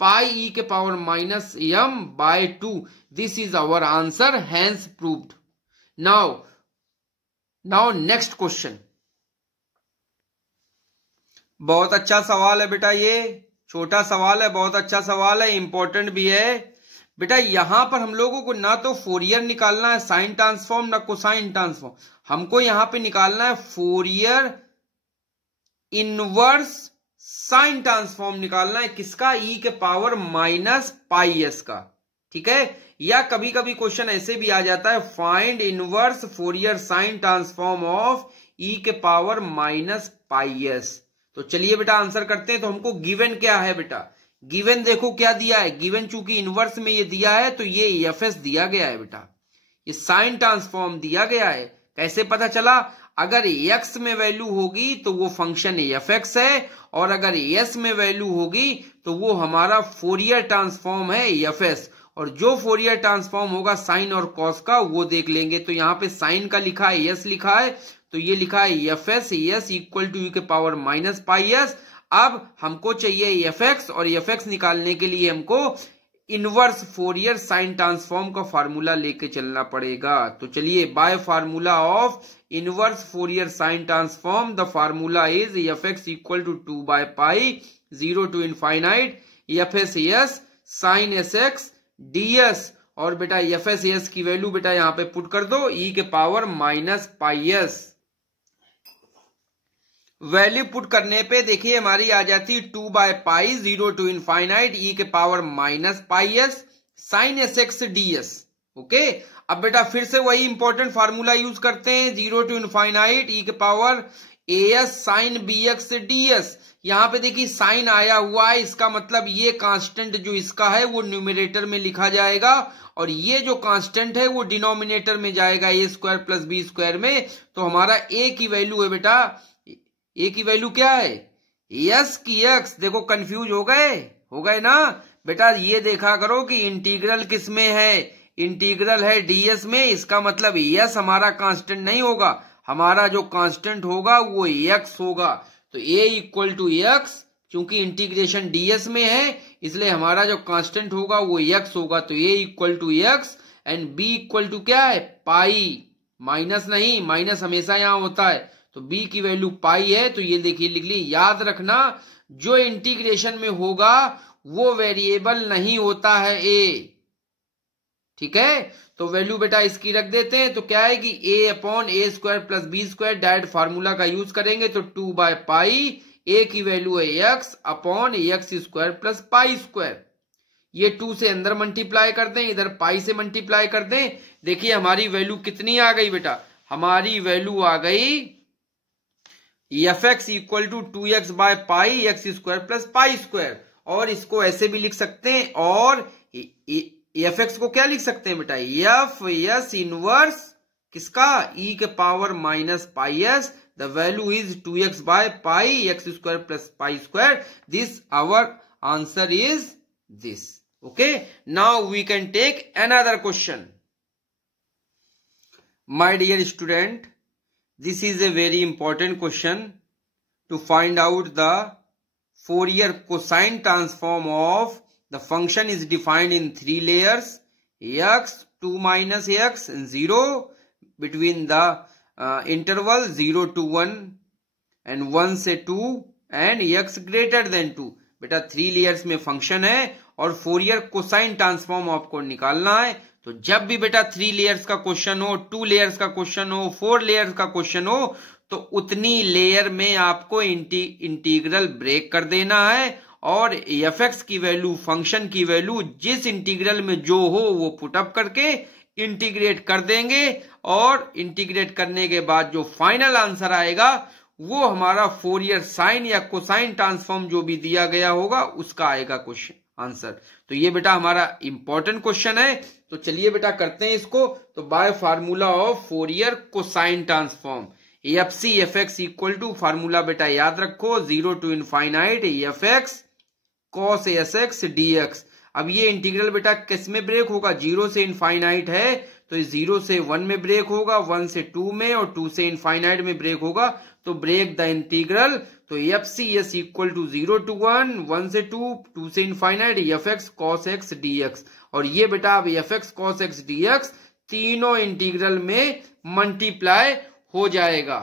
pi E के power minus M by 2। This is our answer, hence proved. Now next question. बहुत अच्छा सवाल है बेटा, ये छोटा सवाल है, बहुत अच्छा सवाल है, इंपॉर्टेंट भी है बेटा। यहां पर हम लोगों को ना तो फोरियर निकालना है साइन ट्रांसफॉर्म ना कोसाइन ट्रांसफॉर्म, हमको यहां पे निकालना है फोरियर इनवर्स साइन ट्रांसफॉर्म निकालना है। किसका, ई के पावर माइनस पाई एस का, ठीक है। या कभी कभी क्वेश्चन ऐसे भी आ जाता है, find inverse Fourier sine transform of E के पावर माइनस पाई एस। तो चलिए बेटा आंसर करते हैं। तो हमको गिवन क्या है बेटा, गिवन देखो क्या दिया है, गिवन चूंकि इनवर्स में ये दिया है तो ये एफ एस दिया गया है बेटा, ये साइन ट्रांसफॉर्म दिया गया है। कैसे पता चला, अगर एक्स में वैल्यू होगी तो वो फंक्शन एफ एक्स है, और अगर एस में वैल्यू होगी तो वो हमारा फोरियर ट्रांसफॉर्म है एफ एस। और जो फोरियर ट्रांसफॉर्म होगा साइन और कॉस का वो देख लेंगे। तो यहाँ पे साइन का लिखा है, एस लिखा है, तो ये लिखा है F S equal to U के पावर माइनस पाई एस। अब हमको चाहिए एफ एक्स, और एफ एक्स निकालने के लिए हमको इनवर्स फोरियर साइन ट्रांसफॉर्म का फार्मूला लेके चलना पड़ेगा। तो चलिए, by formula of inverse Fourier sine transform the formula is F X equal to 2/पाई 0 to infinite F S sine S X D S. और बेटा एफ एस की वैल्यू बेटा यहां पे पुट कर दो, ई के power minus pi S. Value put करने पे देखिए हमारी आ जाती 2/पाई 0 टू इनफाइनाइट ई के power minus pi S sine S X D S. Okay, अब बेटा फिर से वही इंपॉर्टेंट फार्मूला यूज करते हैं, 0 टू इनफाइनाइट ई के power A S sine B X D S. यहां पे देखिए साइन आया हुआ है, इसका मतलब ये कांस्टेंट जो इसका है वो न्यूमरेटर में लिखा जाएगा, और ये जो कांस्टेंट है वो डिनोमिनेटर में जाएगा ए स्क्वायर प्लस बी स्क्वायर में। तो हमारा ए की वैल्यू है बेटा, ए की वैल्यू क्या है, एस की एक्स। देखो कंफ्यूज हो गए ना बेटा। ये देखा करो कि इंटीग्रल किस में है, इंटीग्रल है डीएस में। इसका मतलब एस हमारा कांस्टेंट नहीं होगा, हमारा जो कांस्टेंट होगा वो एक्स होगा। तो ए इक्वल टू एक्स, क्योंकि इंटीग्रेशन डीएस में है इसलिए हमारा जो कांस्टेंट होगा वो एक्स होगा। तो A equal to X and B equal to क्या है, पाई, माइनस नहीं, माइनस हमेशा यहां होता है। तो b की वैल्यू पाई है, तो ये देखिए लिख ली। याद रखना जो इंटीग्रेशन में होगा वो वेरिएबल नहीं होता है a, ठीक है। तो वैल्यू बेटा इसकी रख देते हैं। तो क्या है कि a upon A square plus B square, direct formula का यूज करेंगे तो 2/पाई ए की वैल्यू है X upon X square plus pi square. ये 2 से अंदर मल्टीप्लाई कर दें, इधर पाई से मल्टीप्लाई कर दें। देखिए हमारी वैल्यू कितनी आ गई बेटा, हमारी वैल्यू आ गई F X equal to 2x by pi X square plus pi square. और इसको ऐसे भी लिख सकते हैं, और एफ एक्स को क्या लिख सकते हैं बेटा, एफ एस इनवर्स किसका, ई के power minus pi S. The value is 2x by pi X square plus pi square. This our answer is this. Okay, now we can take another question. My dear student, this is a very important question to find out the Fourier cosine transform of the function is defined in 3 layers, x, 2 minus x, 0 between the interval 0 to 1 and 1 से 2 and x greater than 2। बेटा 3 layers में function है और Fourier cosine transform आपको निकालना है। तो जब भी बेटा 3 लेयर्स का क्वेश्चन हो, 2 लेयर्स का क्वेश्चन हो, 4 लेयर्स का क्वेश्चन हो, तो उतनी लेयर में आपको इंटीग्रल ब्रेक कर देना है और एफ एक्स की वैल्यू, फंक्शन की वैल्यू जिस इंटीग्रल में जो हो वो पुटअप करके इंटीग्रेट कर देंगे। और इंटीग्रेट करने के बाद जो फाइनल आंसर आएगा वो हमारा फोरियर साइन या कोसाइन ट्रांसफॉर्म जो भी दिया गया होगा उसका आएगा क्वेश्चन आंसर। तो ये बेटा हमारा इंपॉर्टेंट क्वेश्चन है। तो चलिए बेटा करते हैं इसको। तो by formula of Fourier cosine transform F C F X equal to, formula बेटा याद रखो, 0 to infinite F X cos S X D X. अब ये इंटीग्रल बेटा किस में ब्रेक होगा, 0 से इनफाइनाइट है तो 0 से 1 में ब्रेक होगा, 1 से 2 में और 2 से इनफाइनाइट में ब्रेक होगा। तो ब्रेक द इंटीग्रल, तो F C S equal to 0 to 1, 1 से 2, 2 से infinite F X cos X D X. और ये बेटा अब F X cos X D X तीनों इंटीग्रल में मल्टीप्लाई हो जाएगा।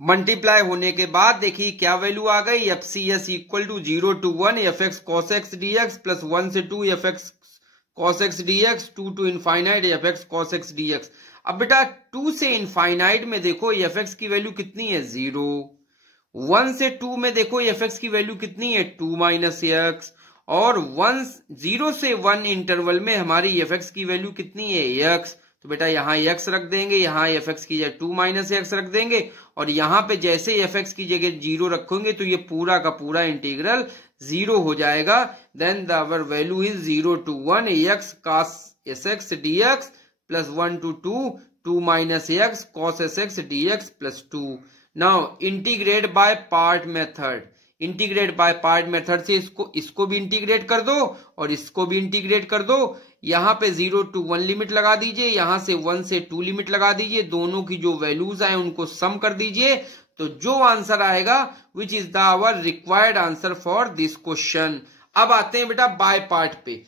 मल्टीप्लाई होने के बाद देखिए क्या वैल्यू आ गई, F C S equal to 0 to 1 F X cos X D X plus 1 से 2 F X cos X D X, 2 to infinite F X cos X D X. अब बेटा 2 से इनफाइनाइट में देखो एफ एक्स की value कितनी है, 0। 1 से 2 में देखो एफ एक्स की वैल्यू कितनी है, 2 माइनस एक्स। और 0 से 1 इंटरवल में हमारी एफ एक्स की वैल्यू कितनी है, एक्स। तो बेटा यहाँ x रख देंगे, यहाँ एफ एक्स की जगह 2 माइनस एक्स रख देंगे और यहाँ पे जैसे एफ एक्स की जगह 0 रखोगे तो ये पूरा का पूरा इंटीग्रल 0 हो जाएगा। Then the our value is 0 to 1 X cos S X D X plus 1 to 2 2 minus X cos S X D X plus 2। Now integrate by part method, integrate by part method से इसको भी integrate कर दो और इसको भी integrate कर दो। यहां पे 0 टू 1 लिमिट लगा दीजिए, यहां से 1 से 2 लिमिट लगा दीजिए, दोनों की जो वैल्यूज आए उनको सम कर दीजिए। तो जो आंसर आएगा which is the our required answer for this question. अब आते हैं बेटा बाय पार्ट पे।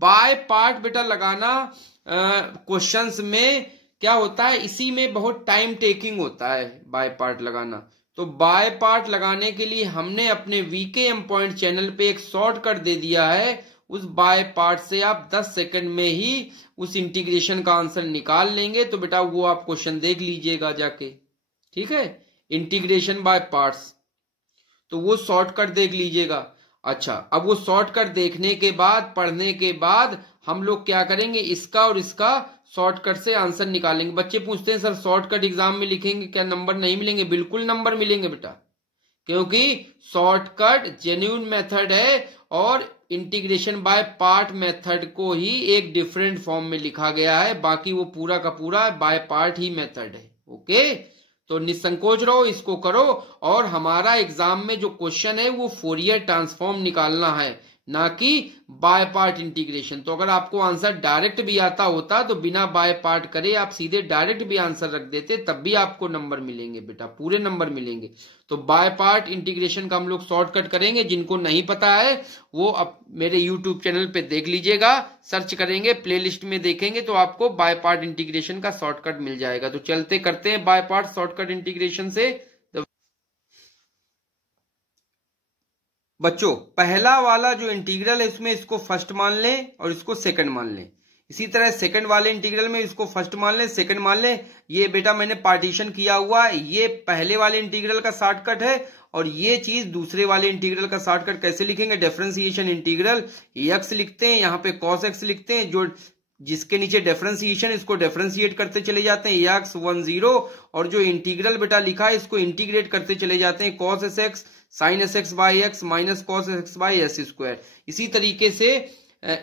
बाय पार्ट बेटा लगाना क्वेश्चंस में क्या होता है, इसी में बहुत टाइम टेकिंग होता है बाय पार्ट लगाना। तो बाय पार्ट लगाने के लिए हमने अपने वीकेएम पॉइंट चैनल पे एक शॉर्टकट दे दिया है। उस बाय पार्ट से आप 10 सेकंड में ही उस इंटीग्रेशन का आंसर निकाल लेंगे। तो बेटा वो आप क्वेश्चन देख लीजिएगा जाके, ठीक है, इंटीग्रेशन बाय पार्ट्स। तो वो शॉर्टकट देख लीजिएगा। अच्छा, अब वो शॉर्टकट देखने के बाद, पढ़ने के बाद हम लोग क्या करेंगे, इसका और इसका शॉर्टकट से आंसर निकालेंगे। बच्चे पूछते हैं सर शॉर्टकट एग्जाम में लिखेंगे क्या नंबर नहीं मिलेंगे? बिल्कुल नंबर मिलेंगे बेटा, क्योंकि शॉर्टकट जेन्युइन मेथड है और इंटीग्रेशन बाय पार्ट मेथड को ही एक डिफरेंट फॉर्म में लिखा गया है, बाकी वो पूरा का पूरा बाय पार्ट ही मेथड है। ओके, तो निसंकोच रहो, इसको करो। और हमारा एग्जाम में जो क्वेश्चन है वो फोरियर ट्रांसफॉर्म निकालना है, ना कि बाय पार्ट इंटीग्रेशन। तो अगर आपको आंसर डायरेक्ट भी आता होता तो बिना बाय पार्ट करे आप सीधे डायरेक्ट भी आंसर रख देते, तब भी आपको नंबर मिलेंगे बेटा, पूरे नंबर मिलेंगे। तो बाय पार्ट इंटीग्रेशन का हम लोग शॉर्टकट करेंगे। जिनको नहीं पता है वो अब मेरे यूट्यूब चैनल पे देख लीजिएगा, सर्च करेंगे, प्लेलिस्ट में देखेंगे तो आपको बाय पार्ट इंटीग्रेशन का शॉर्टकट मिल जाएगा। तो चलते करते हैं बाय पार्ट शॉर्टकट इंटीग्रेशन से। बच्चों पहला वाला जो इंटीग्रल है इसमें इसको फर्स्ट मान लें और इसको सेकंड मान लें। इसी तरह सेकंड वाले इंटीग्रल में इसको फर्स्ट मान लें, सेकंड मान लें। ये बेटा मैंने पार्टीशन किया हुआ है, ये पहले वाले इंटीग्रल का शॉर्टकट है और ये चीज दूसरे वाले इंटीग्रल का शॉर्टकट। कैसे लिखेंगे? डिफरेंशिएशन इंटीग्रल x लिखते हैं, यहाँ पे cos x लिखते हैं, जो जिसके नीचे डिफरेंशिएशन, इसको डिफरेंशिएट करते चले जाते हैं x 1 0, और जो इंटीग्रल बेटा लिखा है इसको इंटीग्रेट करते चले जाते हैं cos sx sin sx by x minus cos sx by S square. इसी तरीके से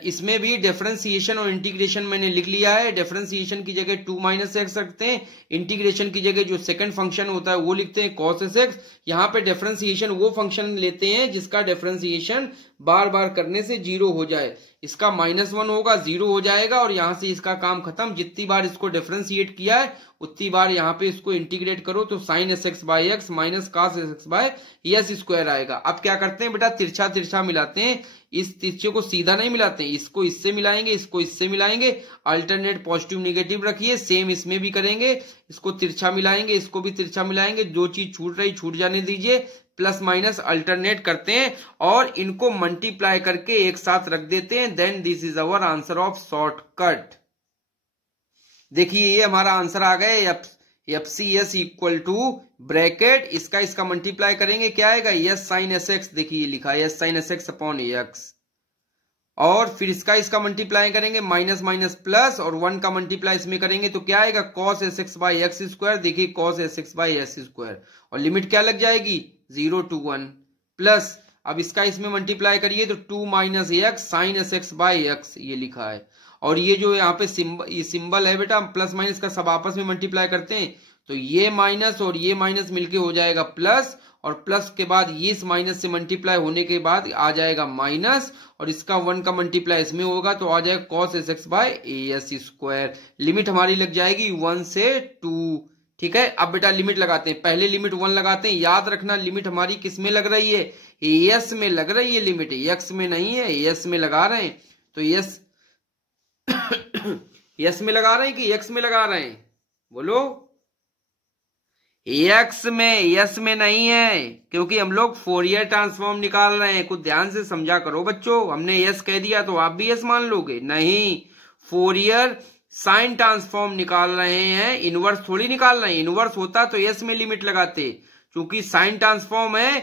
इसमें भी डिफरेंशिएशन और इंटीग्रेशन मैंने लिख लिया है। डिफरेंशिएशन की जगह 2 माइनस एक्स रखते हैं, इंटीग्रेशन की जगह जो सेकंड फंक्शन होता है वो लिखते हैं cos sx। यहाँ पे डिफरेंशिएशन वो फंक्शन लेते हैं जिसका डिफरेंशिएशन बार बार करने से 0 हो जाए। इसका -1 होगा, 0 हो जाएगा और यहां से इसका काम खत्म। जितनी बार इसको डिफरेंशिएट किया है उतनी बार यहाँ पे इसको इंटीग्रेट करो तो sin sx by x minus cos sx by S square आएगा। अब क्या करते हैं बेटा? तिरछा तिरछा मिलाते हैं। इस तिरछे को सीधा नहीं मिलाते हैं, इसको इससे मिलाएंगे, इसको इससे मिलाएंगे। अल्टरनेट पॉजिटिव निगेटिव रखिए, सेम इसमें भी करेंगे। इसको तिरछा मिलाएंगे, इसको भी तिरछा मिलाएंगे। जो चीज छूट रही छूट जाने दीजिए, प्लस माइनस अल्टरनेट करते हैं और इनको मल्टीप्लाई करके एक साथ रख देते हैं। Then this is our answer of shortcut. देखिए ये हमारा आंसर आ गया, F C S equal to bracket इसका मल्टीप्लाई करेंगे, क्या आएगा? S sine S X. देखिए लिखा है S sine S X upon X, और फिर इसका मल्टीप्लाई करेंगे, माइनस माइनस प्लस, और 1 का मल्टीप्लाई इसमें करेंगे तो क्या आएगा? cos sx by x square. देखिए cos sx by S square, और लिमिट क्या लग जाएगी? 0 to 1 प्लस। अब इसका इसमें मल्टीप्लाई करिए तो 2 minus X sine S X by X, ये लिखा है। और ये जो यहाँ पे सिंबल है बेटा प्लस माइनस का, सब आपस में मल्टीप्लाई करते हैं तो ये माइनस और ये माइनस मिलके हो जाएगा प्लस, और प्लस के बाद ये इस माइनस से मल्टीप्लाई होने के बाद आ जाएगा माइनस, और इसका 1 का मल्टीप्लाई इसमें होगा तो आ जाएगा cos sx by S square. Limit हमारी लग जाएगी 1 से 2। ठीक है, अब बेटा लिमिट लगाते हैं। पहले लिमिट 1 लगाते हैं। याद रखना लिमिट हमारी किस में लग रही है? एस में लग रही है लिमिट, एक्स में नहीं है, एस में लगा रहे हैं। तो एस यस में लगा रहे हैं कि एक्स में लगा रहे हैं? बोलो। एक्स में, यस में नहीं है, क्योंकि हम लोग फोरियर ट्रांसफॉर्म निकाल रहे हैं। कुछ ध्यान से समझा करो बच्चों। हमने यस कह दिया तो आप भी यस मान लोगे? नहीं, फोरियर साइन ट्रांसफॉर्म निकाल रहे हैं, इनवर्स थोड़ी निकाल रहे हैं। इनवर्स होता तो यस में लिमिट लगाते, क्योंकि साइन ट्रांसफॉर्म है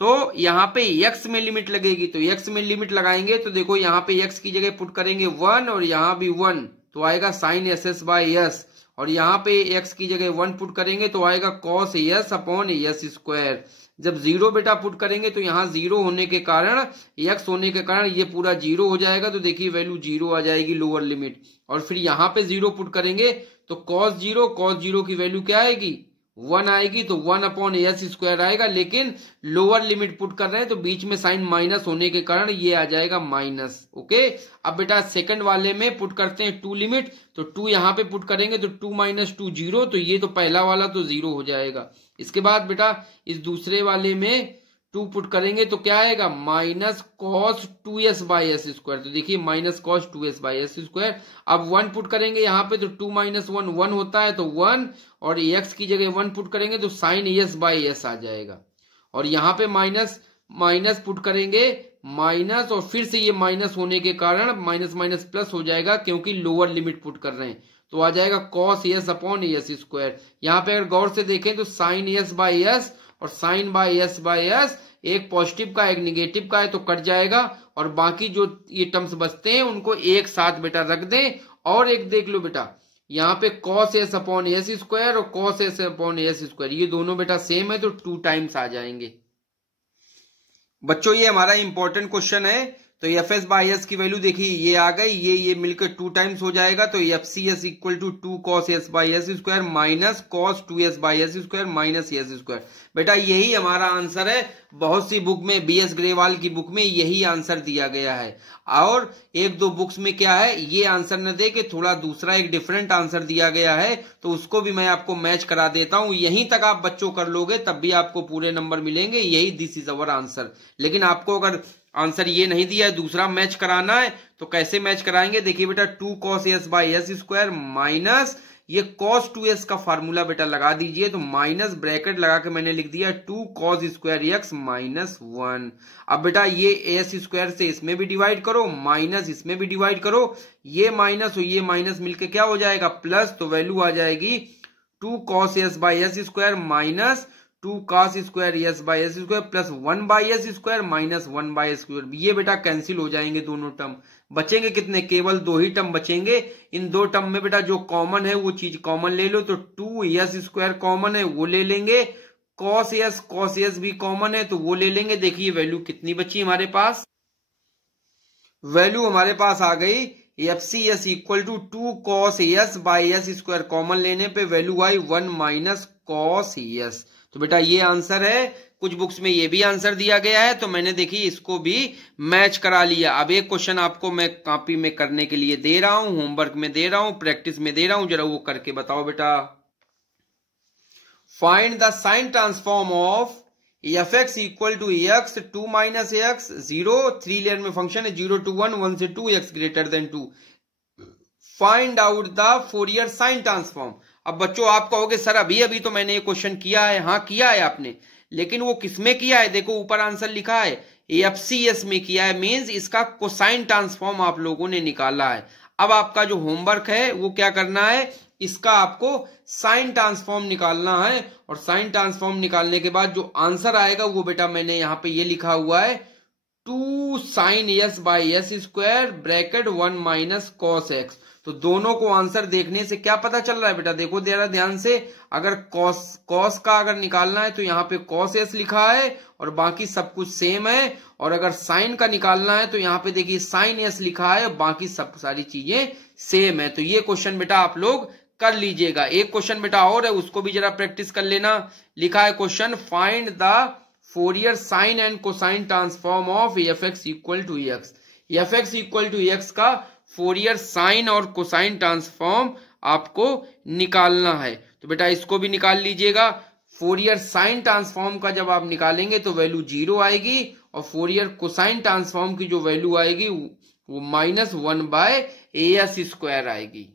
तो यहाँ पे x में लिमिट लगेगी। तो x में लिमिट लगाएंगे तो देखो यहाँ पे x की जगह पुट करेंगे 1 और यहाँ भी 1 तो आएगा sine S S by S, और यहाँ पे x की जगह 1 पुट करेंगे तो आएगा cos S upon S square. जब 0 बेटा पुट करेंगे तो यहाँ 0 होने के कारण, x होने के कारण ये पूरा 0 हो जाएगा। तो देखिए वैल्यू 0 आ जाएगी लोअर लिमिट, और फिर यहाँ पे 0 पुट करेंगे तो cos 0 की वैल्यू क्या आएगी? 1 आएगी। तो 1 अपॉन एस स्क्वायर आएगा, लेकिन लोअर लिमिट पुट कर रहे हैं तो बीच में साइन माइनस होने के कारण ये आ जाएगा माइनस। ओके, अब बेटा सेकंड वाले में पुट करते हैं 2 लिमिट, तो 2 यहाँ पे पुट करेंगे तो 2 माइनस 2 0, तो ये तो पहला वाला तो 0 हो जाएगा। इसके बाद बेटा इस दूसरे वाले में 2 पुट करेंगे तो क्या आएगा? Minus cos 2s by S square. तो देखिए minus cos 2s by S square. अब 1 पुट करेंगे यहाँ पे तो 2 माइनस 1 1 होता है तो 1, और x की जगह 1 पुट करेंगे तो साइन एस बाई एस आ जाएगा। और यहाँ पे माइनस माइनस पुट करेंगे माइनस, और फिर से ये माइनस होने के कारण माइनस माइनस प्लस हो जाएगा, क्योंकि लोअर लिमिट पुट कर रहे हैं तो आ जाएगा cos S upon S square. यहाँ पे अगर गौर से देखें तो साइन एस बाई एस और साइन बाई एस एक पॉजिटिव का एक निगेटिव का है तो कट जाएगा, और बाकी जो ये टर्म्स बचते हैं उनको एक साथ बेटा रख दें। और एक देख लो बेटा, यहाँ पे cos S upon S square और cos S upon S square, ये दोनों बेटा सेम है तो 2 टाइम्स आ जाएंगे। बच्चों ये हमारा इंपॉर्टेंट क्वेश्चन है। तो एफ एस बाई एस की वैल्यू देखिए ये आ गई, ये मिलकर 2 टाइम्स हो जाएगा। तो F C S equal to 2 cos S by S square minus cos 2s by S square minus S square. बेटा यही हमारा आंसर है। बहुत सी बुक में, बी एस ग्रेवाल की बुक में यही आंसर दिया गया है, और 1-2 बुक्स में क्या है, ये आंसर न दे के थोड़ा दूसरा एक डिफरेंट आंसर दिया गया है, तो उसको भी मैं आपको मैच करा देता हूं। यहीं तक आप बच्चों कर लोगे तब भी आपको पूरे नंबर मिलेंगे। यही दिस इज अवर आंसर। लेकिन आपको अगर आंसर ये नहीं दिया है, दूसरा मैच कराना है, तो कैसे मैच कराएंगे? देखिए बेटा 2 cos S by S square minus ये cos 2s का फार्मूला बेटा लगा दीजिए। तो माइनस ब्रैकेट लगा के मैंने लिख दिया 2 cos स्क्वायर x माइनस 1। अब बेटा ये एस स्क्वायर से इसमें भी डिवाइड करो, माइनस इसमें भी डिवाइड करो, ये माइनस और ये माइनस मिलके क्या हो जाएगा प्लस। तो वैल्यू आ जाएगी 2 cos s by S square minus 2 cos square S by S square plus 1 by S square minus 1 by square. ये बेटा कैंसिल हो जाएंगे दोनों टर्म, बचेंगे कितने, केवल 2 ही टर्म बचेंगे। इन 2 टर्म में बेटा जो कॉमन है वो चीज कॉमन ले लो। तो 2 एस स्क्वायर कॉमन है वो ले लेंगे, cos s भी कॉमन है तो वो ले लेंगे। देखिए वैल्यू कितनी बची हमारे पास, वैल्यू हमारे पास आ गई F C S equal to 2 cos s by S square. Common लेने पे वैल्यू आई 1 माइनस cos s। तो बेटा ये आंसर है। कुछ बुक्स में ये भी आंसर दिया गया है तो मैंने देखी इसको भी मैच करा लिया। अब एक क्वेश्चन आपको मैं कॉपी में करने के लिए दे रहा हूं, होमवर्क में दे रहा हूं, प्रैक्टिस में दे रहा हूं, जरा वो करके बताओ बेटा। Find the sine transform of F X equal to X 2 minus X 0, 3 layer में फंक्शन है 0 to 1, 1 से 2, X greater than 2। Find out the Fourier sine transform. अब बच्चों आप कहोगे सर अभी अभी तो मैंने ये क्वेश्चन किया है। हाँ किया है आपने, लेकिन वो किसमें किया है, देखो ऊपर आंसर लिखा है एफसीएस में किया है, मींस इसका कोसाइन ट्रांसफॉर्म आप लोगों ने निकाला है। अब आपका जो होमवर्क है वो क्या करना है, इसका आपको साइन ट्रांसफॉर्म निकालना है। और साइन ट्रांसफॉर्म निकालने के बाद जो आंसर आएगा वो बेटा मैंने यहां पे ये लिखा हुआ है 2 sin s by S square bracket 1 minus cos x। तो दोनों को आंसर देखने से क्या पता चल रहा है बेटा, देखो जरा ध्यान से, अगर cos का अगर निकालना है तो यहाँ पे cos s लिखा है और बाकी सब कुछ सेम है। और अगर साइन का निकालना है तो यहाँ पे देखिए sin s लिखा है, बाकी सब सारी चीजें सेम है। तो ये क्वेश्चन बेटा आप लोग कर लीजिएगा। एक क्वेश्चन बेटा और है, उसको भी जरा प्रैक्टिस कर लेना। लिखा है question, find the Fourier sine and cosine transform of F X equal to X. F X equal to X का फोरियर साइन और कोसाइन ट्रांसफॉर्म आपको निकालना है। तो बेटा इसको भी निकाल लीजिएगा। फोरियर साइन ट्रांसफॉर्म का जब आप निकालेंगे तो वैल्यू 0 आएगी और फोरियर कोसाइन ट्रांसफॉर्म की जो वैल्यू आएगी वो minus 1 by A S square आएगी।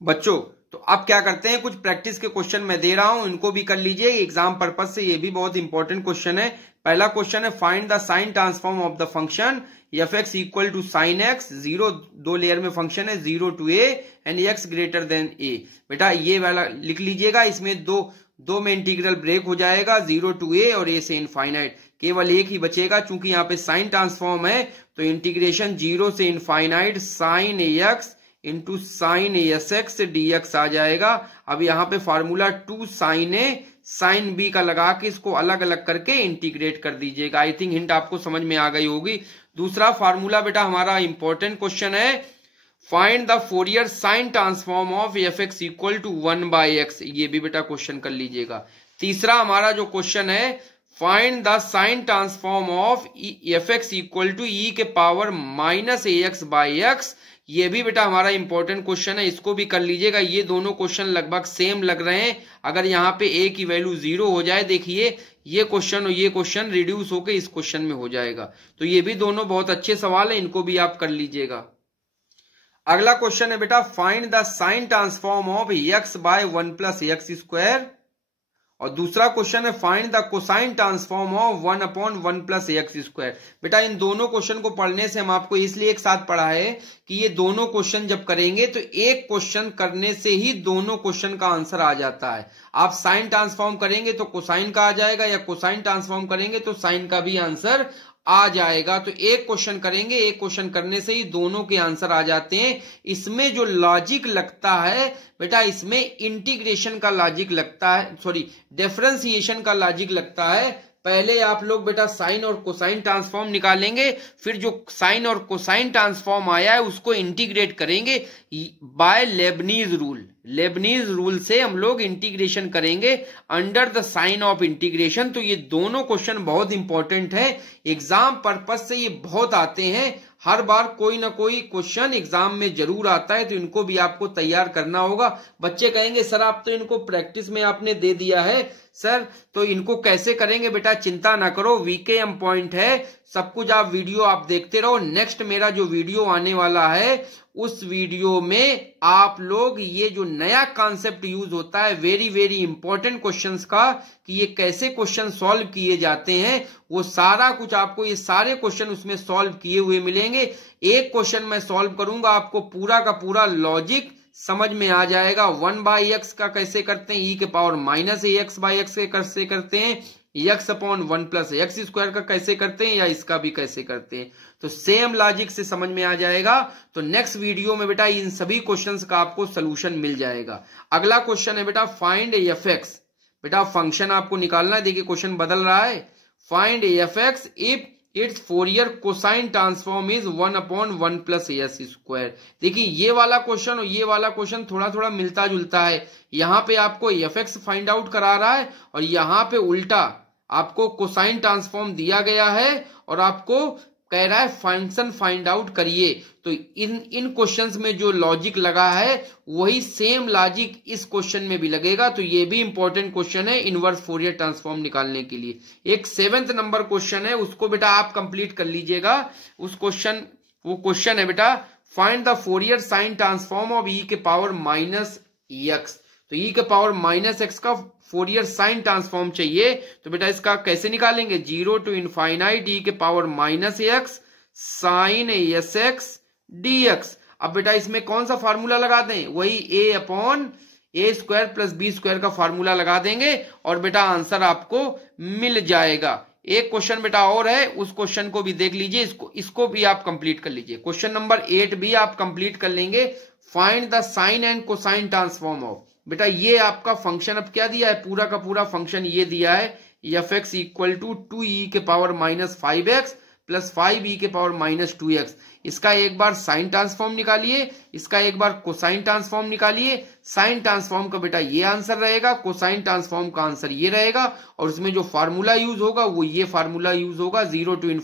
बच्चों तो अब क्या करते हैं, कुछ प्रैक्टिस के क्वेश्चन मैं दे रहा हूं, इनको भी कर लीजिए एग्जाम पर्पज से, ये भी बहुत इंपॉर्टेंट क्वेश्चन है। पहला क्वेश्चन है, find the sine transform of the function F X equal to sine X 0, 2 layer में फंक्शन है 0 to a and X greater than a। बेटा ये वाला लिख लीजिएगा, इसमें दो में इंटीग्रल ब्रेक हो जाएगा 0 to a और a से इनफाइनाइट, केवल एक ही बचेगा। चूंकि यहाँ पे साइन ट्रांसफॉर्म है तो इंटीग्रेशन 0 से infinite sine x into sine S x dx आ जाएगा। अब यहाँ पे फार्मूला 2 साइन ए साइन बी का लगा के इसको अलग अलग करके इंटीग्रेट कर दीजिएगा। आई थिंक हिंट आपको समझ में आ गई होगी। दूसरा फार्मूला बेटा हमारा इंपॉर्टेंट क्वेश्चन है, find the Fourier sine transform of F X equal to 1 by X. ये भी बेटा क्वेश्चन कर लीजिएगा। तीसरा हमारा जो क्वेश्चन है, find the sine transform of F X equal to E के power minus A X by X. ये भी बेटा हमारा इंपॉर्टेंट क्वेश्चन है, इसको भी कर लीजिएगा। ये दोनों क्वेश्चन लगभग सेम लग रहे हैं। अगर यहाँ पे ए की वैल्यू 0 हो जाए, देखिए ये क्वेश्चन और ये क्वेश्चन रिड्यूस होकर इस क्वेश्चन में हो जाएगा। तो ये भी दोनों बहुत अच्छे सवाल है, इनको भी आप कर लीजिएगा। अगला क्वेश्चन है बेटा, find the sine transform of X by 1 plus X square. और दूसरा क्वेश्चन है, find the cosine transform of 1 upon 1 plus X square. बेटा इन दोनों क्वेश्चन को पढ़ने से हम आपको इसलिए एक साथ पढ़ा है कि ये दोनों क्वेश्चन जब करेंगे तो एक क्वेश्चन करने से ही दोनों क्वेश्चन का आंसर आ जाता है। आप साइन ट्रांसफॉर्म करेंगे तो कोसाइन का आ जाएगा, या कोसाइन ट्रांसफॉर्म करेंगे तो साइन का भी आंसर आ जाएगा। तो एक क्वेश्चन करेंगे, एक क्वेश्चन करने से ही दोनों के आंसर आ जाते हैं। इसमें जो लॉजिक लगता है बेटा, इसमें इंटीग्रेशन का लॉजिक लगता है, सॉरी डिफरेंशिएशन का लॉजिक लगता है। पहले आप लोग बेटा साइन और कोसाइन ट्रांसफॉर्म निकालेंगे, फिर जो साइन और कोसाइन ट्रांसफॉर्म आया है उसको इंटीग्रेट करेंगे by Leibniz rule. Leibniz rule से हम लोग इंटीग्रेशन करेंगे under the sign of integration. तो ये दोनों क्वेश्चन बहुत इंपॉर्टेंट है, एग्जाम पर्पज से ये बहुत आते हैं। हर बार कोई ना कोई क्वेश्चन एग्जाम में जरूर आता है, तो इनको भी आपको तैयार करना होगा। बच्चे कहेंगे सर आप तो इनको प्रैक्टिस में आपने दे दिया है सर, तो इनको कैसे करेंगे? बेटा चिंता ना करो, वीकेएम पॉइंट है, सब कुछ आप वीडियो आप देखते रहो। नेक्स्ट मेरा जो वीडियो आने वाला है उस वीडियो में आप लोग ये जो नया कॉन्सेप्ट यूज होता है वेरी वेरी इंपॉर्टेंट क्वेश्चंस का, कि ये कैसे क्वेश्चन सॉल्व किए जाते हैं, वो सारा कुछ आपको ये सारे क्वेश्चन उसमें सॉल्व किए हुए मिलेंगे। एक क्वेश्चन मैं सॉल्व करूंगा, आपको पूरा का पूरा लॉजिक समझ में आ जाएगा। 1/x का कैसे करते हैं, e के पावर माइनस ax/x के कैसे करते हैं, x/1 + x² का कैसे करते हैं, या इसका भी कैसे करते हैं, तो सेम लॉजिक से समझ में आ जाएगा। तो नेक्स्ट वीडियो में बेटा इन सभी क्वेश्चंस का आपको सोल्यूशन मिल जाएगा। अगला क्वेश्चन है बेटा फाइंड f(x). बेटा फंक्शन आपको निकालना है, देखिए क्वेश्चन बदल रहा है। Find f(x) if it's Fourier cosine transform is 1/1 + s²। देखिए ये वाला क्वेश्चन और ये वाला क्वेश्चन थोड़ा थोड़ा मिलता जुलता है। यहाँ पे आपको f(x) फाइंड आउट करा रहा है और यहाँ पे उल्टा आपको कोसाइन ट्रांसफॉर्म दिया गया है और आपको कह रहा है फंक्शन फाइंड आउट करिए। तो इन क्वेश्चंस में जो लॉजिक लगा है वही सेम लॉजिक इस क्वेश्चन में भी लगेगा। तो ये भी इंपॉर्टेंट क्वेश्चन है इनवर्स फोरियर ट्रांसफॉर्म निकालने के लिए। एक 7th नंबर क्वेश्चन है, उसको बेटा आप कंप्लीट कर लीजिएगा। वो क्वेश्चन है बेटा find the Fourier sine transform of e के पावर -x। तो e के पावर -x का फोरियर साइन ट्रांसफॉर्म चाहिए, तो बेटा इसका कैसे निकालेंगे, 0 to ∞ e के power -x sin sx dx। अब बेटा इसमें कौन सा फार्मूला लगा दें, वही a/a² + b² का फार्मूला लगा देंगे और बेटा आंसर आपको मिल जाएगा। एक क्वेश्चन बेटा और है, उस क्वेश्चन को भी देख लीजिए, इसको भी आप कंप्लीट कर लीजिए। क्वेश्चन नंबर 8 भी आप कंप्लीट कर लेंगे। Find the sine and cosine transform of. बेटा ये आपका फंक्शन अब क्या दिया है, पूरा का पूरा फंक्शन ये दिया है f(x) = 2e के पावर -5x + 5e के पावर -2x। इसका एक बार साइन ट्रांसफॉर्म निकालिए, इसका एक बार कोसाइन ट्रांसफॉर्म निकालिए। साइन ट्रांसफॉर्म का बेटा ये आंसर रहेगा, कोसाइन ट्रांसफॉर्म का आंसर ये रहेगा और उसमें जो फार्मूला यूज होगा वो ये फार्मूला यूज होगा, 0 to ∞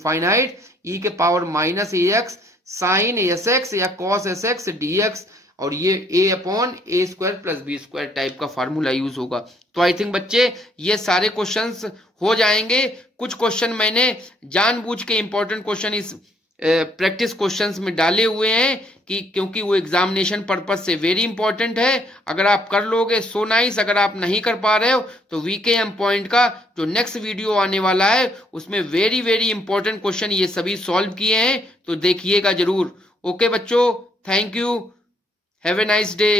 e के पावर -ax sin sx या cos sx dx, और ये a/a² + b² टाइप का फार्मूला यूज होगा। तो आई थिंक बच्चे ये सारे क्वेश्चंस हो जाएंगे। कुछ क्वेश्चन मैंने जानबूझ के इंपॉर्टेंट क्वेश्चन इस प्रैक्टिस क्वेश्चंस में डाले हुए हैं कि क्योंकि वो एग्जामिनेशन पर्पज से वेरी इंपॉर्टेंट है। अगर आप कर लोगे सो नाइस, अगर आप नहीं कर पा रहे हो तो वीकेएम पॉइंट का जो नेक्स्ट वीडियो आने वाला है उसमें वेरी वेरी इंपॉर्टेंट क्वेश्चन ये सभी सॉल्व किए हैं, तो देखिएगा जरूर। ओके बच्चों, thank you, have a nice day.